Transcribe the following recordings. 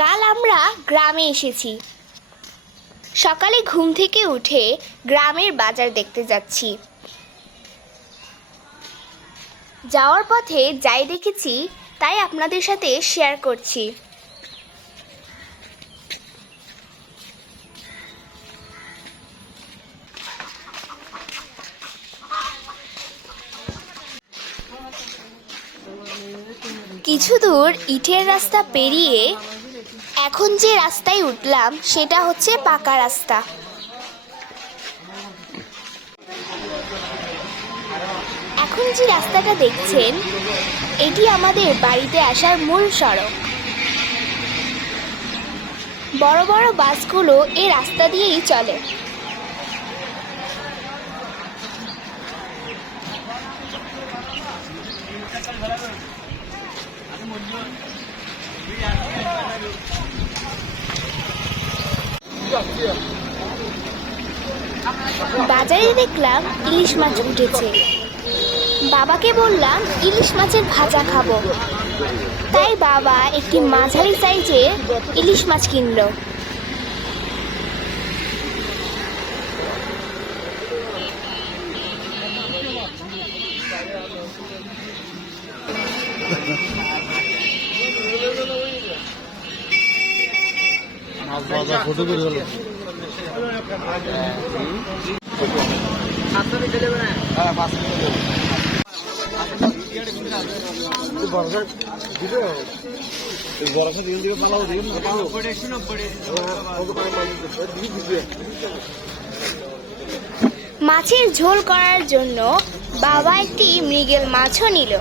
কাল আমরা গ্রামে এসেছি। সকালে ঘুম থেকে উঠে গ্রামের বাজার দেখতে যাচ্ছি। যাওয়ার পথে যাই দেখেছি, তাই আপনাদের সাথে শেয়ার করছি। কিছু দূর ইটের রাস্তা পেরিয়ে এখন যে রাস্তায় উঠলাম, সেটা হচ্ছে পাকা রাস্তা। এখন যে রাস্তাটা দেখছেন, এটি আমাদের বাড়িতে আসার মূল সড়ক। বড় বড় বাসগুলো এই রাস্তা দিয়েই চলে। বাজারে দেখলাম ইলিশ মাছ উঠেছে। বাবাকে বললাম, ইলিশ মাছের ভাজা খাব। তাই বাবা একটি মাঝারি সাইজের ইলিশ মাছ কিনলো। মাছের ঝোল করার জন্য বাবা একটি মৃগেল মাছও নিল।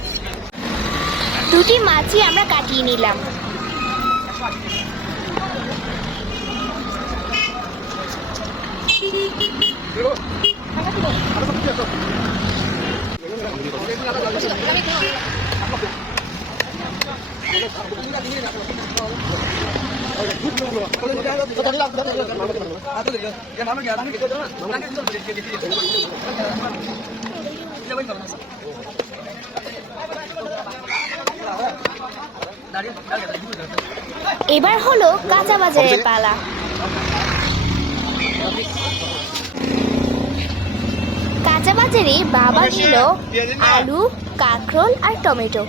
দুটি মাছই আমরা কাটিয়ে নিলাম। এবার হলো কাঁচা বাজারের পালা। কাঁচা বাজারে বাবা নিল আলু কাঁকরোল আর টমেটো।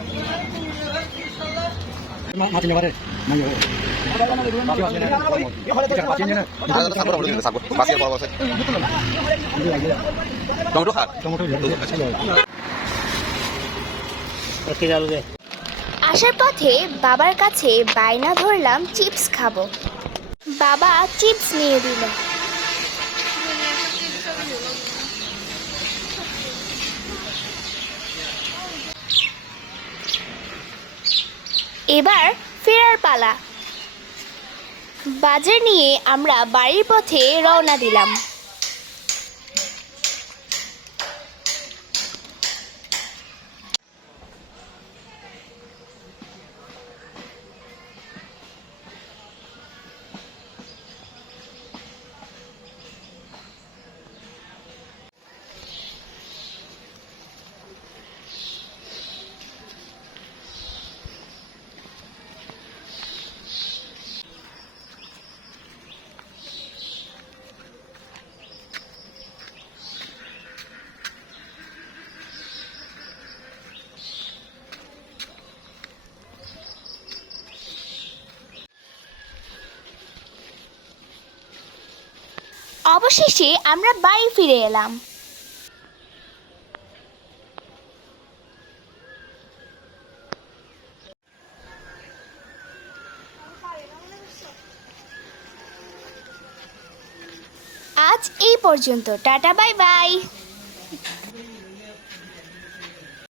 আসার পথে বাবার কাছে বায়না ধরলাম চিপস খাব। বাবা চিপস নিয়ে দিল। এবার ফেরার পালা। বাজার নিয়ে আমরা বাড়ির পথে রওনা দিলাম। অবশেষে আমরা বাড়ি ফিরে এলাম। আজ এই পর্যন্ত। Tata bye bye